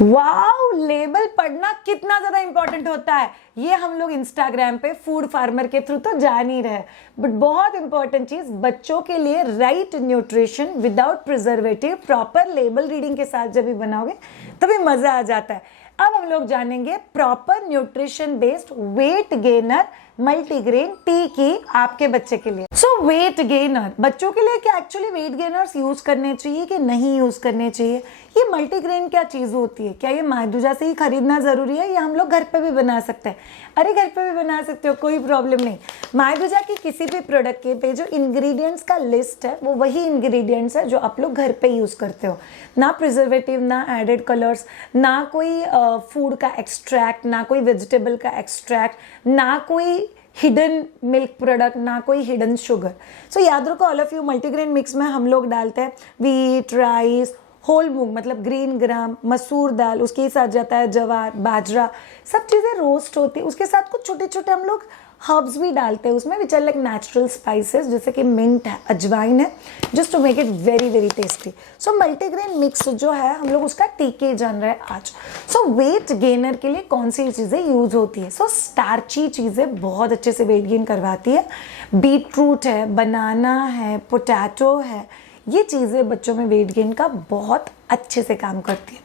Wow, label पढ़ना कितना ज्यादा इंपॉर्टेंट होता है ये हम लोग इंस्टाग्राम पे फूड फार्मर के थ्रू तो जान ही रहे, बट बहुत इंपॉर्टेंट चीज बच्चों के लिए right nutrition without preservative proper label reading के साथ जब भी बनाओगे तभी मजा आ जाता है। अब हम लोग जानेंगे proper nutrition based weight gainer multigrain T की आपके बच्चे के लिए। सो वेट गेनर बच्चों के लिए क्या एक्चुअली वेट गेनर्स यूज करने चाहिए कि नहीं यूज करने चाहिए? ये मल्टीग्रेन क्या चीज होती है? क्या ये मायदूजा से ही खरीदना जरूरी है या हम लोग घर पे भी बना सकते हैं? अरे घर पे भी बना सकते हो, कोई प्रॉब्लम नहीं। मायदूजा की किसी भी प्रोडक्ट के पे जो इंग्रेडिएंट्स का लिस्ट है वो वही इंग्रेडिएंट्स है जो आप लोग घर पे यूज करते हो। ना प्रिजर्वेटिव, ना एडेड कलर्स, ना कोई फूड का एक्सट्रैक्ट, ना कोई वेजिटेबल का एक्सट्रैक्ट, ना कोई हिडन मिल्क प्रोडक्ट, ना कोई हिडन शुगर। सो याद रखो, all of you, multigrain mix में हम लोग डालते हैं व्हीट, राइस, होल मूंग मतलब ग्रीन ग्राम, मसूर दाल, उसके साथ जाता है जवार, बाजरा, सब चीज़ें रोस्ट होती है। उसके साथ कुछ छोटे छोटे हम लोग हर्ब्स भी डालते हैं उसमें, which are like natural spices, जैसे कि मिंट है, अजवाइन है, just to make it very very tasty. So multigrain mix जो है हम लोग उसका टीके जान रहे हैं आज। सो वेट गेनर के लिए कौन सी चीज़ें यूज होती है? सो स्टार्ची चीज़ें बहुत अच्छे से वेट गेन करवाती है। बीटरूट है, बनाना है, पोटैटो है, ये चीज़ें बच्चों में वेट गेन का बहुत अच्छे से काम करती है।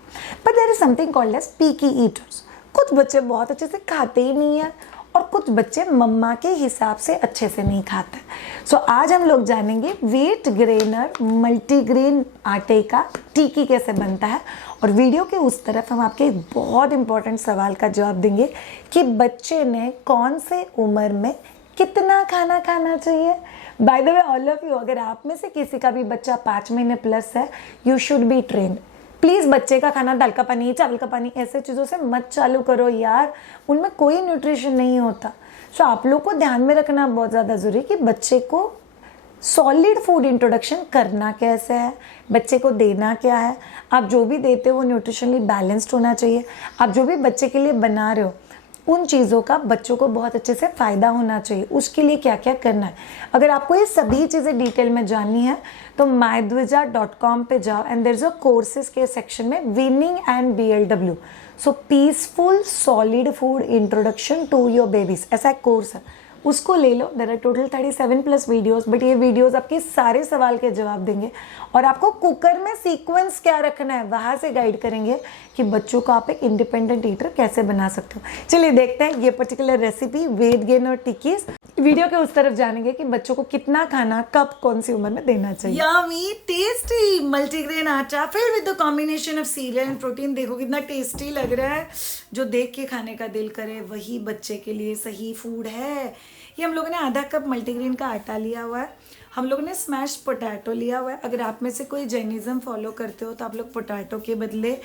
But there is something called as picky eaters. कुछ बच्चे बहुत अच्छे से खाते ही नहीं है और कुछ बच्चे मम्मा के हिसाब से अच्छे से नहीं खाते। सो आज हम लोग जानेंगे वेट गेनर मल्टीग्रेन आटे का टिक्की कैसे बनता है, और वीडियो के उस तरफ हम आपके एक बहुत इंपॉर्टेंट सवाल का जवाब देंगे कि बच्चे ने कौन से उम्र में कितना खाना खाना चाहिए। By the way all of you, अगर आप में से किसी का भी बच्चा 5 महीने प्लस है, you should be trained. Please बच्चे का खाना दाल का पानी, चावल का पानी, ऐसे चीज़ों से मत चालू करो यार, उनमें कोई न्यूट्रिशन नहीं होता। सो आप लोग को ध्यान में रखना बहुत ज़्यादा ज़रूरी है कि बच्चे को सॉलिड फूड इंट्रोडक्शन करना कैसे है, बच्चे को देना क्या है। आप जो भी देते हो वो न्यूट्रिशनली बैलेंस्ड होना चाहिए। आप जो भी बच्चे के लिए बना रहे हो उन चीज़ों का बच्चों को बहुत अच्छे से फ़ायदा होना चाहिए। उसके लिए क्या क्या करना है, अगर आपको ये सभी चीज़ें डिटेल में जाननी है तो maidvija.com पे जाओ and there is a courses के सेक्शन में weaning and BLW, so peaceful solid food introduction to your babies, ऐसा एक कोर्स है, उसको ले लो। There are total 37+ videos, but ये वीडियोस आपके सारे सवाल के जवाब देंगे और आपको कुकर में सीक्वेंस क्या रखना है वहाँ से गाइड करेंगे कि बच्चों को आप एक इंडिपेंडेंट ईटर कैसे बना सकते हो। चलिए देखते हैं ये पर्टिकुलर रेसिपी वेट गेन और टिक्कीज। वीडियो के उस तरफ जानेंगे कि बच्चों को कितना खाना कब कौन सी उम्र में देना चाहिए। यम्मी टेस्टी मल्टीग्रेन आटा filled with the combination of serial and protein. देखो कितना टेस्टी लग रहा है, जो देख के खाने का दिल करे वही बच्चे के लिए सही फूड है। ये हम लोगों ने आधा कप मल्टीग्रेन का आटा लिया हुआ है, हम लोगों ने स्मैश पोटैटो लिया हुआ है। अगर आप में से कोई जैनिज्म फॉलो करते हो तो आप लोग पोटैटो के बदले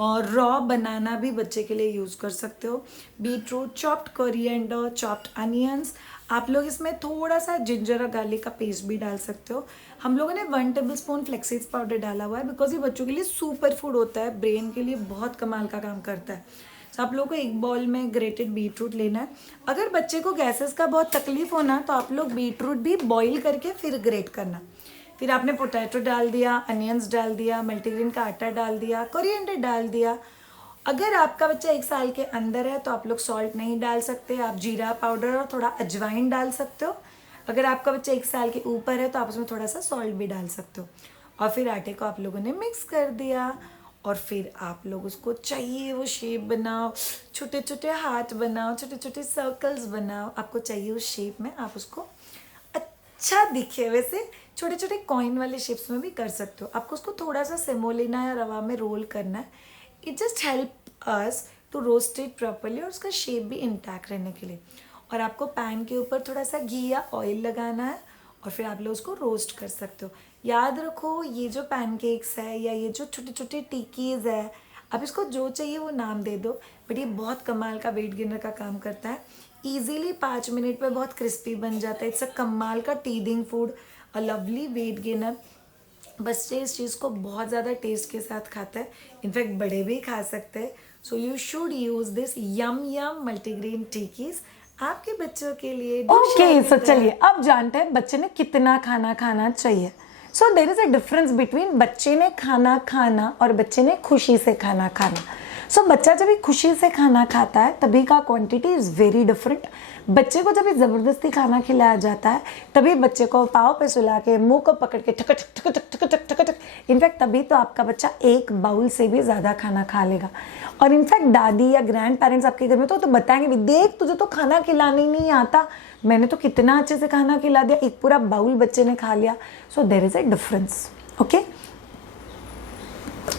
और रॉ बनाना भी बच्चे के लिए यूज़ कर सकते हो। Beetroot, chopped coriander, chopped onions, आप लोग इसमें थोड़ा सा जिंजर और गार्लिक का पेस्ट भी डाल सकते हो। हम लोगों ने 1 टेबलस्पून फ्लेक्सीड्स पाउडर डाला हुआ है बिकॉज ये बच्चों के लिए सुपर फूड होता है, ब्रेन के लिए बहुत कमाल का काम करता है। तो आप लोगों को एक बाउल में ग्रेटेड बीटरूट लेना है। अगर बच्चे को गैसेस का बहुत तकलीफ होना तो आप लोग बीटरूट भी बॉईल करके फिर ग्रेट करना। फिर आपने पोटैटो डाल दिया, अनियंस डाल दिया, मल्टीग्रेन का आटा डाल दिया, कोरिएंडर डाल दिया। अगर आपका बच्चा 1 साल के अंदर है तो आप लोग सॉल्ट नहीं डाल सकते, आप जीरा पाउडर और थोड़ा अजवाइन डाल सकते हो। अगर आपका बच्चा 1 साल के ऊपर है तो आप उसमें थोड़ा सा सॉल्ट भी डाल सकते हो। और फिर आटे को आप लोगों ने मिक्स कर दिया और फिर आप लोग उसको चाहिए वो शेप बनाओ, छोटे छोटे हार्ट बनाओ, छोटे छोटे सर्कल्स बनाओ। आपको चाहिए उस शेप में, आप उसको अच्छा दिखे वैसे छोटे छोटे कॉइन वाले शेप्स में भी कर सकते हो। आपको उसको थोड़ा सा सेमोलिना या रवा में रोल करना है। It just help us to roast it properly और उसका शेप भी इंटैक्ट रहने के लिए। और आपको पैन के ऊपर थोड़ा सा घी या ऑयल लगाना है और फिर आप लोग उसको रोस्ट कर सकते हो। याद रखो, ये जो पैनकेक्स है या ये जो छोटे छोटे टिक्कीज़ है, आप इसको जो चाहिए वो नाम दे दो, बट ये बहुत कमाल का वेट गेनर का काम करता है। ईजीली 5 मिनट में बहुत क्रिस्पी बन जाता है। इट्स अ कमाल का teething food, a lovely weight gainer. बच्चे इस चीज़ को बहुत ज़्यादा टेस्ट के साथ खाते हैं, इनफैक्ट बड़े भी खा सकते हैं। So you should use this yum multigrain tikkis आपके बच्चों के लिए। ओके, सो चलिए अब जानते हैं बच्चे ने कितना खाना खाना चाहिए। So there is a difference between बच्चे ने खाना खाना और बच्चे ने खुशी से खाना खाना। सो बच्चा जब भी खुशी से खाना खाता है तभी का क्वांटिटी इज़ वेरी डिफरेंट। बच्चे को जब भी ज़बरदस्ती खाना खिलाया जाता है तभी बच्चे को पाँव पे सुला के मुंह को पकड़ के ठक ठक ठक ठक ठक ठक ठक ठक, इनफैक्ट तभी तो आपका बच्चा एक बाउल से भी ज़्यादा खाना खा लेगा। और इनफैक्ट दादी या ग्रैंड पेरेंट्स आपके घर में तो बताएंगे भी, देख तुझे तो खाना खिलाने ही नहीं आता, मैंने तो कितना अच्छे से खाना खिला दिया, एक पूरा बाउल बच्चे ने खा लिया। So there is a difference. Okay,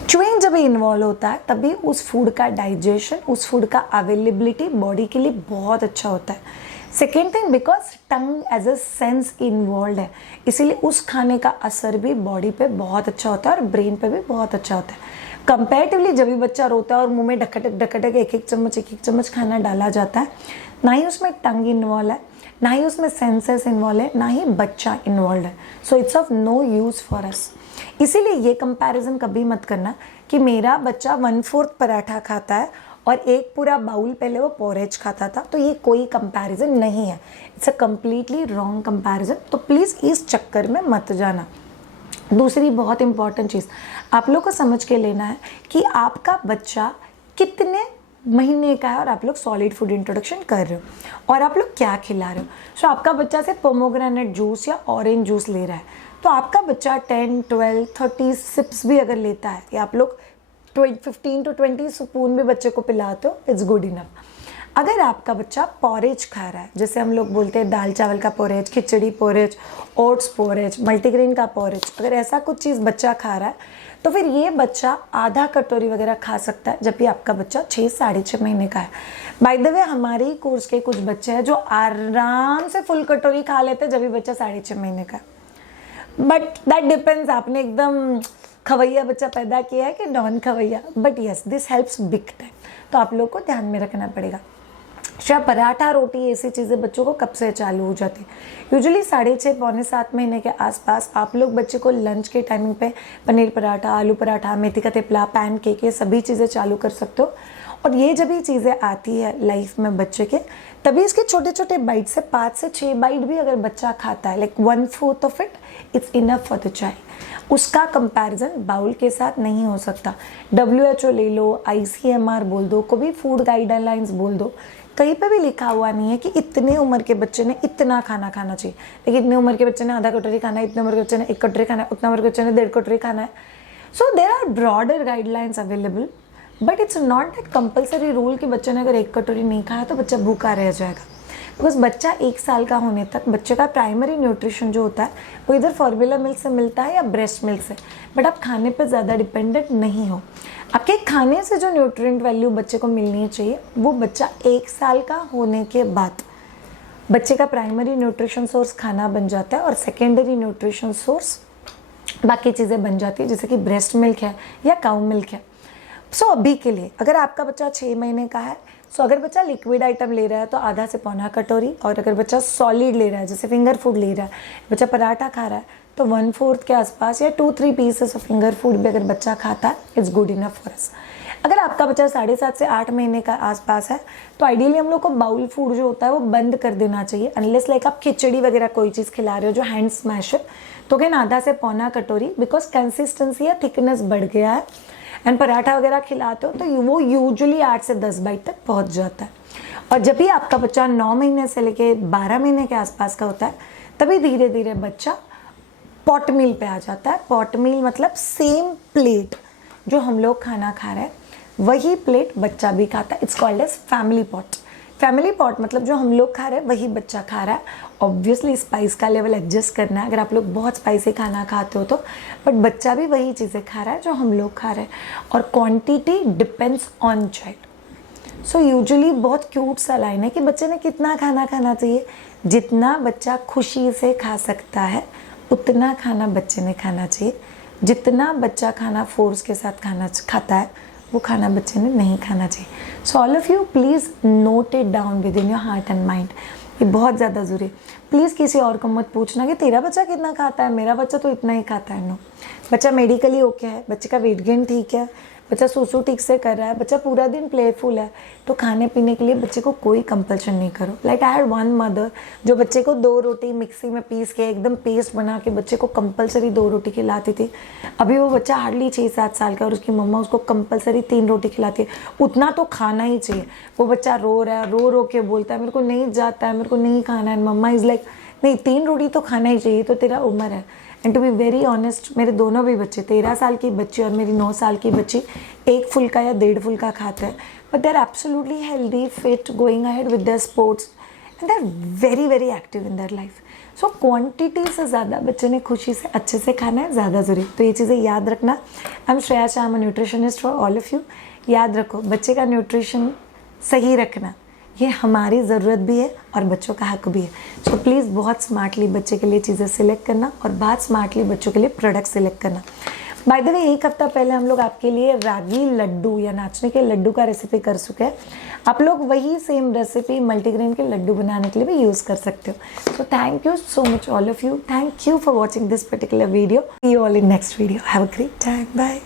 chewing जब इन्वॉल्व होता है तभी उस फूड का डाइजेशन, उस फूड का अवेलेबिलिटी बॉडी के लिए बहुत अच्छा होता है। Second thing, because tongue as a sense involve है, इसीलिए उस खाने का असर भी बॉडी पे बहुत अच्छा होता है और ब्रेन पे भी बहुत अच्छा होता है। कंपेरेटिवली जब भी बच्चा रोता है और मुंह में ढकटक ढकटक एक एक चम्मच खाना डाला जाता है, ना ही उसमें टंग इन्वॉल्व है, ना ही उसमें सेंसेस इन्वॉल्व है, ना ही बच्चा इन्वॉल्व है। So it's of no use for us. इसीलिए ये कंपैरिजन कभी मत करना कि मेरा बच्चा 1/4 पराठा खाता है और एक पूरा बाउल पहले वो पोरेज खाता था, तो ये कोई कंपैरिजन नहीं है। It's a completely wrong comparison. तो प्लीज़ इस चक्कर में मत जाना। दूसरी बहुत इंपॉर्टेंट चीज़ आप लोग को समझ के लेना है कि आपका बच्चा कितने महीने का है और आप लोग सॉलिड फूड इंट्रोडक्शन कर रहे हो और आप लोग क्या खिला रहे हो। सो आपका बच्चा से पोमोग्रेनेट जूस या ऑरेंज जूस ले रहा है, तो आपका बच्चा 10, 12, 30 सिप्स भी अगर लेता है, या आप लोग 15 to 20 स्पून भी बच्चे को पिलाते हो, इट्स गुड इनफ। अगर आपका बच्चा पोरेज खा रहा है, जैसे हम लोग बोलते हैं दाल चावल का पोरेज, खिचड़ी पोरेज, ओट्स पोरेज, मल्टीग्रेन का पोरेज, अगर ऐसा कुछ चीज़ बच्चा खा रहा है तो फिर ये बच्चा आधा कटोरी वगैरह खा सकता है, जबकि आपका बच्चा 6 साढ़े 6 महीने का है। बाय द वे हमारे ही कोर्स के कुछ बच्चे हैं जो आराम से फुल कटोरी खा लेते हैं जब भी बच्चा 6.5 महीने का है। बट दैट डिपेंड्स, आपने एकदम खवैया बच्चा पैदा किया है कि नॉन खवैया। But yes, this helps big time. तो आप लोग को ध्यान में रखना पड़ेगा। शायद पराठा रोटी ऐसी चीज़ें बच्चों को कब से चालू हो जाती है, यूजुअली 6.5 पौने 7 महीने के आसपास आप लोग बच्चे को लंच के टाइमिंग पे पनीर पराठा, आलू पराठा, मेथी का थेपला, पैनकेक, ये सभी चीज़ें चालू कर सकते हो। और ये जब ये चीज़ें आती है लाइफ में बच्चे के, तभी इसके छोटे छोटे बाइट से 5 से 6 बाइट भी अगर बच्चा खाता है, like 1/4 of it, it's enough for the child. उसका कंपैरिजन बाउल के साथ नहीं हो सकता। WHO ले लो, ICMR बोल दो, कोई भी फूड गाइडलाइंस बोल दो, कहीं पे भी लिखा हुआ नहीं है कि इतने उम्र के बच्चे ने इतना खाना खाना चाहिए, लेकिन इतने उम्र के बच्चे ने आधा कटोरी खाना है, इतने उम्र के बच्चे ने 1 कटोरी खाना है, उतना उम्र के बच्चे ने 1.5 कटोरी खाना है। So there are broader guidelines available, but it's not that compulsory rule कि बच्चे ने अगर 1 कटोरी नहीं खाया तो बच्चा भूखा रह जाएगा। बिकॉज बच्चा 1 साल का होने तक बच्चे का प्राइमरी न्यूट्रिशन जो होता है वो इधर फॉर्मूला मिल्क से मिलता है या ब्रेस्ट मिल्क से। बट आप खाने पे ज़्यादा डिपेंडेंट नहीं हो। आपके खाने से जो न्यूट्रिएंट वैल्यू बच्चे को मिलनी चाहिए वो बच्चा 1 साल का होने के बाद बच्चे का प्राइमरी न्यूट्रिशन सोर्स खाना बन जाता है और सेकेंडरी न्यूट्रिशन सोर्स बाकी चीज़ें बन जाती है, जैसे कि ब्रेस्ट मिल्क है या काउ मिल्क है। सो अभी के लिए अगर आपका बच्चा 6 महीने का है, सो अगर बच्चा लिक्विड आइटम ले रहा है तो आधा से पौना कटोरी, और अगर बच्चा सॉलिड ले रहा है जैसे फिंगर फूड ले रहा है, बच्चा पराठा खा रहा है तो 1/4 के आसपास या 2-3 पीसेस ऑफ फिंगर फूड भी अगर बच्चा खाता है, it's good enough for us. अगर आपका बच्चा 7.5 से 8 महीने का आसपास है तो आइडियली हम लोग को बाउल फूड जो होता है वो बंद कर देना चाहिए, अनलेस लाइक आप खिचड़ी वगैरह कोई चीज़ खिला रहे हो जो हैंड स्मैशर, तो क्या आधा से पौना कटोरी, बिकॉज कंसिस्टेंसी या थिकनेस बढ़ गया है एंड पराठा वगैरह खिलाते हो तो वो यूजुअली 8 से 10 बाइट तक पहुंच जाता है। और जब भी आपका बच्चा 9 महीने से लेके 12 महीने के आसपास का होता है तभी धीरे धीरे बच्चा पॉट मील पे आ जाता है। पॉट मील मतलब सेम प्लेट जो हम लोग खाना खा रहे हैं वही प्लेट बच्चा भी खाता है। It's called as family pot. Family pot मतलब जो हम लोग खा रहे हैं वही बच्चा खा रहा है। ऑब्वियसली स्पाइस का लेवल एडजस्ट करना है अगर आप लोग बहुत स्पाइसी खाना खाते हो तो, बट बच्चा भी वही चीज़ें खा रहा है जो हम लोग खा रहे हैं और quantity depends on child. So usually बहुत क्यूट सा लाइन है कि बच्चे ने कितना खाना खाना चाहिए, जितना बच्चा खुशी से खा सकता है उतना खाना बच्चे ने खाना चाहिए। जितना बच्चा खाना फोर्स के साथ खाता है वो खाना बच्चे ने नहीं खाना चाहिए। So all of you please note it down with in your heart and mind. ये बहुत ज़्यादा ज़रूरी है। प्लीज़ किसी और को मत पूछना कि तेरा बच्चा कितना खाता है, मेरा बच्चा तो इतना ही खाता है। नो, बच्चा मेडिकली ओके है, बच्चे का वेट गेन ठीक है, बच्चा सूसू ठीक से कर रहा है, बच्चा पूरा दिन प्लेफुल है, तो खाने पीने के लिए बच्चे को कोई कंपल्शन नहीं करो। Like I had one mother जो बच्चे को 2 रोटी मिक्सी में पीस के एकदम पेस्ट बना के बच्चे को कंपल्सरी 2 रोटी खिलाती थी। अभी वो बच्चा हार्डली 6-7 साल का और उसकी मम्मा उसको कंपल्सरी 3 रोटी खिलाती है। उतना तो खाना ही चाहिए। वो बच्चा रो रहा है, रो रो के बोलता है मेरे को नहीं जाता है, मेरे को नहीं खाना है। मम्मा इज़ लाइक नहीं 3 रोटी तो खाना ही चाहिए, तो तेरा उम्र है। And to be very honest, मेरे दोनों भी बच्चे 13 साल की बच्ची और मेरी 9 साल की बच्ची 1 फुल्का या 1.5 फुल्का खाते हैं, but they are absolutely healthy, fit, going ahead with their sports and they are very very active in their life. So quantity से ज़्यादा बच्चे ने खुशी से अच्छे से खाना है ज़्यादा ज़रूरी। तो ये चीज़ें याद रखना। I am Shreya Shah, I am a nutritionist for all of you. याद रखो, बच्चे का न्यूट्रिशन सही रखना ये हमारी ज़रूरत भी है और बच्चों का हक भी है। सो प्लीज़ बहुत स्मार्टली बच्चे के लिए चीज़ें सिलेक्ट करना और बहुत स्मार्टली बच्चों के लिए प्रोडक्ट सिलेक्ट करना। बाय द वे, 1 हफ्ता पहले हम लोग आपके लिए रागी लड्डू या नाचने के लड्डू का रेसिपी कर चुके हैं। आप लोग वही सेम रेसिपी मल्टीग्रेन के लड्डू बनाने के लिए भी यूज़ कर सकते हो। So thank you so much all of you. Thank you for watching this particular video. See you all in next video. Have a great time. Bye.